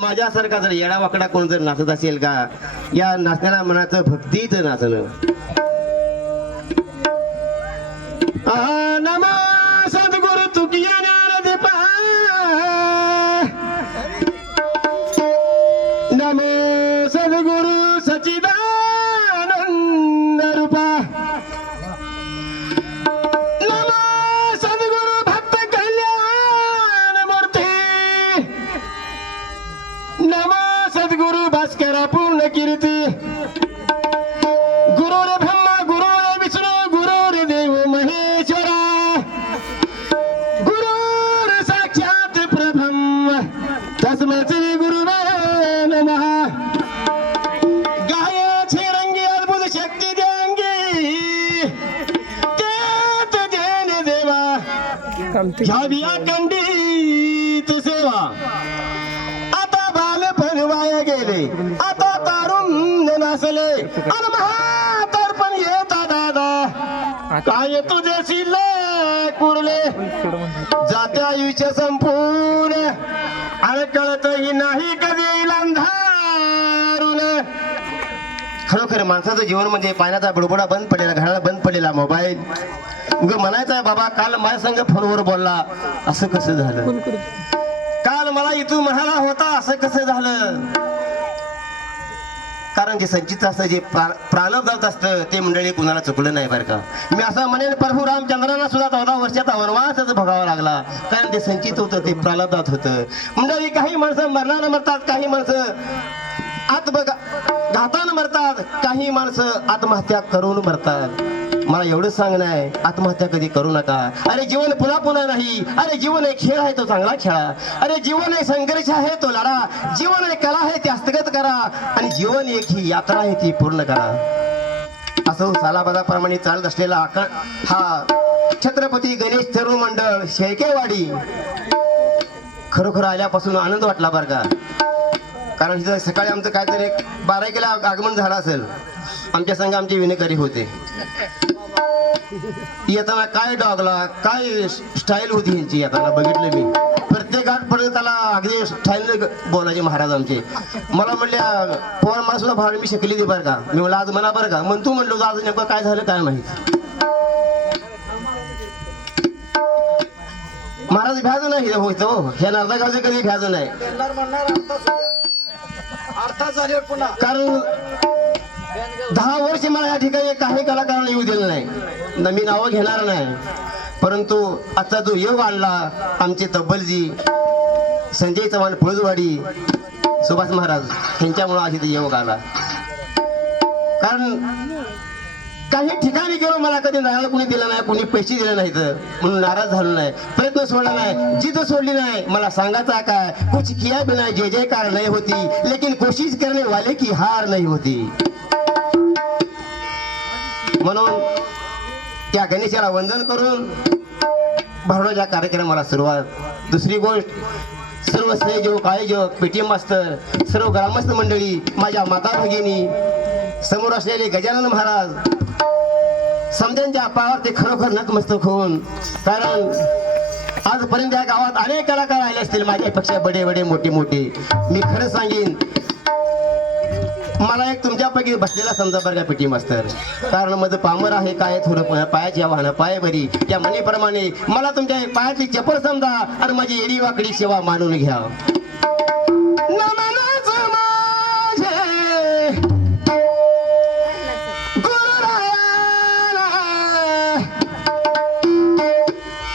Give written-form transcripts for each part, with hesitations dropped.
माझ्यासारखा जर येडा वाकडा कोण जर नाचत असेल का, या नाचण्याला मनाचं भक्तीच नाचणं. नमो सद्गुरु तुकिया ज्ञानदीपा, नमो सद्गुरु सच्चिदानंद रूपा, नमो सद्गुरु भक्त कल्याण मूर्ती, नमो सद्गुरु भास्करा पूर्ण कीर्ती, गुरु रे ब्रह्मा गुरु रे विष्णू गुरु रे देव महेश्वरा, गुरु रे साक्षात प्रब्रह्म तस्मै श्री गुरुवे नमः. गाये रंगी अद्भुत शक्ती द्यांगी तेत देने देवा, घ्यावी अखंडित सेवा. आता बालपण वाया गेले, आता तारुण्य नासले, आणि म्हातारपण येता दादा, काय तुझे शिल्ले कुरले, जाते आयुष्य संपूर्ण, आणि कळतही नाही कधी येईल अंधारून. खरोखर माणसाचं जीवन म्हणजे पाण्याचा बुडबुडा बंद पडलेला, घराला बंद पडलेला मोबाईल. उग म्हणायचं आहे बाबा, काल माझ्या संग फोनवर बोलला, असं कसं झालं, काल मला इथून म्हणाला होता, असं कसं झालं. कारण जे संचित असतं, जे प्रारब्धात असतं, ते मंडळी कुणाला चुकलं नाही बरं का. मी असं म्हणेन, प्रभू रामचंद्रांना सुद्धा 14 वर्षाचा वनवासच भोगावा लागला, कारण ते संचित होतं, ते प्रारब्धात होतं. मंडळी काही माणसं मरणानं मरतात, काही माणसं घातानं मरतात, काही माणसं आत्महत्या करून मरतात. मला एवढंच सांगणं आहे, आत्महत्या कधी करू नका. अरे जीवन पुन्हा पुन्हा नाही. अरे जीवन एक खेळ आहे, तो चांगला खेळा. अरे जीवन एक संघर्ष आहे, तो लढा. जीवन एक कला आहे, ती हस्तगत करा. आणि जीवन एक ही यात्रा आहे, ती पूर्ण करा. असं सालाबादाप्रमाणे चालत असलेला हा छत्रपती गणेश तरुण मंडळ शेळकेवाडी खरोखर आल्यापासून आनंद वाटला बरं का. कारण इथं सकाळी आमचं काहीतरी 12 आगमन झालं असेल. आमच्या संघ आमचे विनेकरी होते. येताना काय डॉगला काय स्टाईल होती ह्यांची, येताना बघितलं मी. प्रत्येक आठपर्यंत त्याला अगदी स्टाईल बोलायचे महाराज आमचे. मला म्हणले पोर मला सुद्धा भावना मी शिकली ती बरं का. मी म्हणलं आज म्हणा बरं का. म्हणतो म्हणलो आज नेमकं काय झालं काय माहित. महाराज भ्याज नाही होत हो, ह्या नारदागावचे कधी भ्याज नाही. कारण 10 वर्ष मला या ठिकाणी काही कलाकारांना येऊ दिलं नाही. मी नावं घेणार नाही, परंतु आजचा जो योग आणला आमचे तब्बलजी संजय चव्हाण फुलजवाडी सुभाष महाराज यांच्यामुळे आज इथे योग आला. कारण काही ठिकाणी गेलो, मला कधी नारळ कुणी दिला नाही, कुणी पैसे दिले नाहीत म्हणून नाराज झालो नाही. प्रयत्न सोडला नाही, जिद्द सोडली नाही. मला सांगायचा काय, कुछ किया बिना जय जयकार नाही होती, लेकिन कोशिश करने वाले की हार नाही होती. म्हणून त्या गणेशाला वंदन करून भरवण्याच्या कार्यक्रमाला सुरुवात. दुसरी गोष्ट, सर्व संयोजक आयोजक पेटीएम मास्तर सर्व ग्रामस्थ मंडळी, माझ्या माता भगिनी, समोर असलेले गजानन महाराज, समध्यांच्या पायावर ते खरोखर नतमस्तक होऊन. कारण आजपर्यंत या गावात अनेक कलाकार आले असतील माझ्यापेक्षा बडे बडे मोठे मोठे. मी खरं सांगेन, मला एक तुमच्यापैकी बसलेला समजा बरं का पेटी मास्तर. कारण माझं पामर आहे काय, थोडं पायाची आव्हानं पाय बरी, त्या म्हणीप्रमाणे मला तुमच्या पायाची चप्पल समजा आणि माझी एडी वाकडी सेवा मानून घ्या.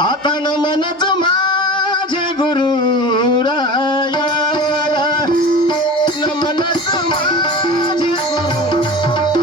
आता नमनच माझे गुरु राया, नमनच माझे गुरु राया.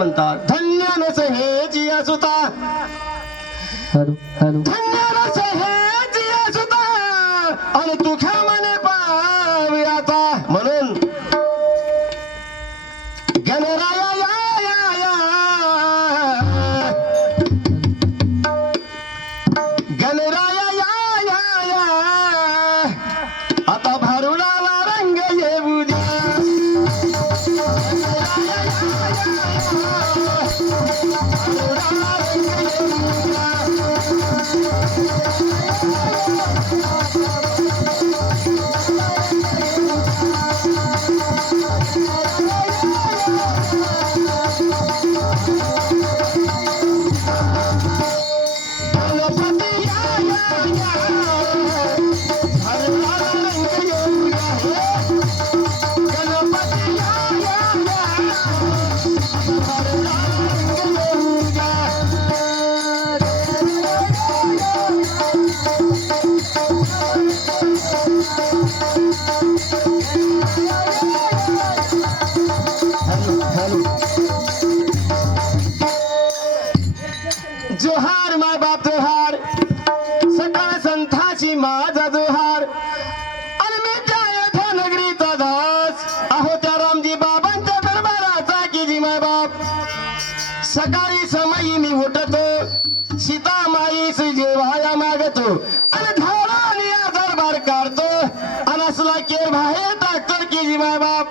म्हणतात धन्य नस हे जिया सुता धन्य नस हे जिया सुता आणि तुझ्या मने पावी आता म्हणून गणराया या या या गणराया या या या आता भारुडाला रंग येऊ द्या जोहार माय बाप जोहार सकाळ संताची माझा जोहार आणि मी त्या नगरीचा दास अहो त्या रामजी बाबांच्या दरबाराचा की जी माय बाप सकाळी समयी मी उठतो सीता माईस जेवाया मागतो आणि धावून या दरबार काढतो आणि असला केर बाहेर टाकतो की जी माय बाप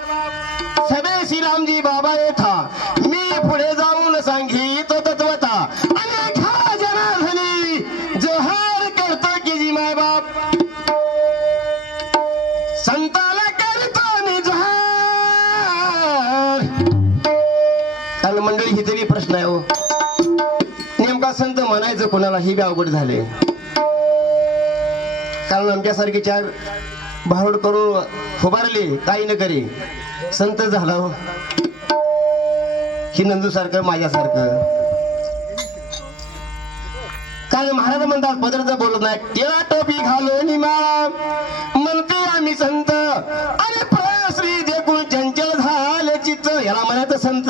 सदैशी रामजी बाबा येथा मी पुढे जाऊन सांगितो तत्वता आणि खा जनार्दनी जोहार करतो की जी माय बाप संताला करतो मी जोहार कारण मंडळी ही तरी प्रश्न आहे हो नेमका संत म्हणायचं कोणाला ही बी अवघड झाले कारण आमच्यासारखे चार भारूड करून फुबारले काही न करे संत झाला हो ही नंदू सारखं माझ्यासारखं कारण महाराज म्हणतात पदरचं बोलत नाही टेळा टोपी घालून माळा म्हणते आम्ही संत आणि श्री देखून चंचल झाले चित्त याला म्हणायचं संत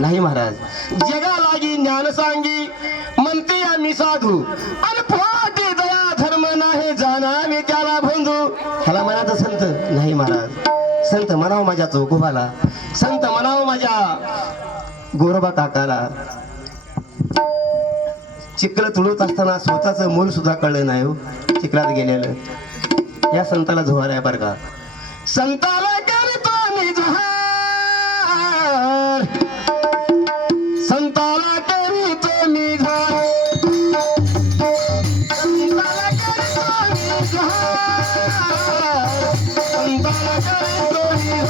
नाही महाराज जगा लागी ज्ञान सांगी म्हणते आम्ही साधू आणि पोटी दया धर्म नाही जाणावे त्याला बंधू ह्याला म्हणायचं संत नाही महाराज संत म्हणावं माझ्या चौकोबाला संत म्हणावं माझ्या गोरोबा काकाला चिखल तुडवत असताना स्वतःच मूल सुद्धा कळलं नाही हो चिखलात गेलेलं या संताला जोहार आहे बरं का संताला करतो मी जोहार संताला करीतो मी जोहार संताला करतो मी जोहार संताला करतो मी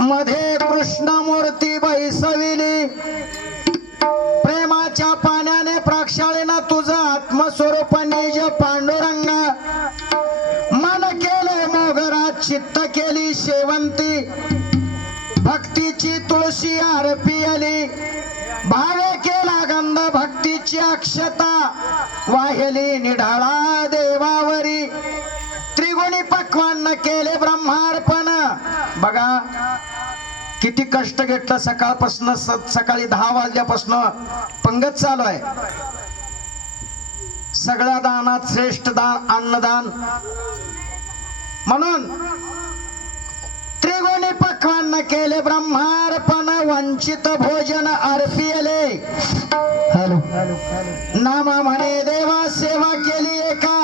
मध्ये कृष्णमूर्ती बैसविली, प्रेमाच्या पाण्याने प्रक्षाळीना तुझं आत्मस्वरूप निज पांडुरंगा, मन केले मोगरा चित्त केली शेवंती, भक्तीची तुळशी आरपी आली, भावे केला गंध भक्तीची अक्षता, वाहिली निढाळा देवावरी, त्रिगुणी पक्वान्न केले ब्रह्मार्पण. बघा किती कष्ट घेतलं, सकाळपासून सकाळी 10 वाजल्यापासून पंगत चालू आहे. सगळ्या दानात श्रेष्ठ दान अन्नदान, म्हणून त्रिगुणी पक्वान्न केले ब्रह्मार्पण, वंचित भोजन अर्पिले. नामा म्हणे देवा सेवा केली एका,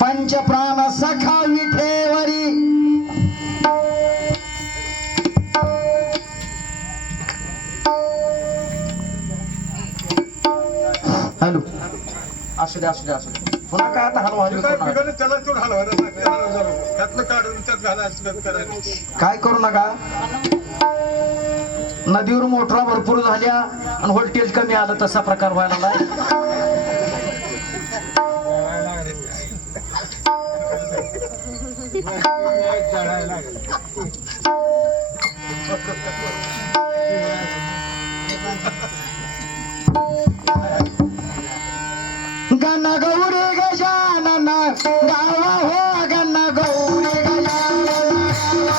पंचप्राण सखा विठेवरी. हॅलो, असू दे असू दे असू दे, पुन्हा काय आता हलवा काय करू नका. नदीवर मोटरा भरपूर झाल्या आणि व्होल्टेज कमी आलं, तसा प्रकार व्हायला लागला. गण गौरी गजानन गावा हो, गण गौरी गजानन गजानन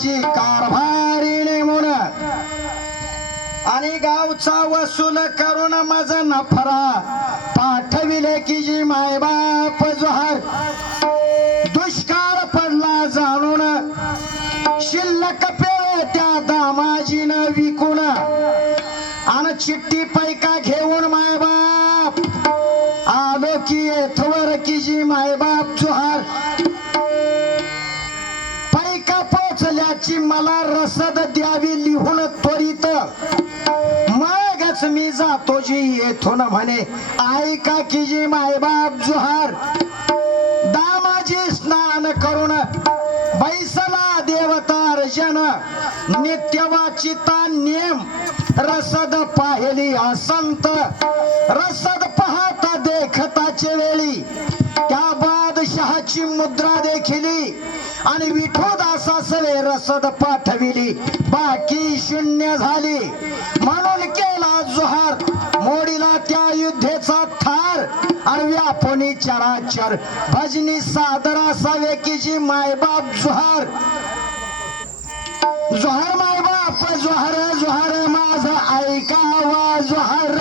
दामाजी कारभारी नेमून आणि गावचा वसूल करून माझा नफरा पाठविले की जी मायबाप जोहार दुष्काळ पडला जाणून शिल्लक पेळ त्या दामाजीनं विकून आणि चिठ्ठी पैका घेऊन मायबाप आलो की येथवर की जी मायबाप जोहार पैका पोचल्याची मला रसद द्यावी लिहून त्वरित मगच मी जातो जी येथून म्हणे ऐका की जी मायबाप जोहार दामाजी स्नान करून बैसला देवतार्जन नित्यवाचिता नेम रसद पाहिली असंत रसद पाहता देखताचे वेळी त्या बादशहाची मुद्रा देखिली आणि विठोदासासवे रसद पाठविली बाकी शून्य झाली म्हणून केला जोहार मोडीला त्या युद्धेचा थार आणि व्यापुनी चराचर भजनी सादर असावे की जी मायबाप जोहार जोहार मायबाप जोहार जोहार माझा ऐकावा जोहार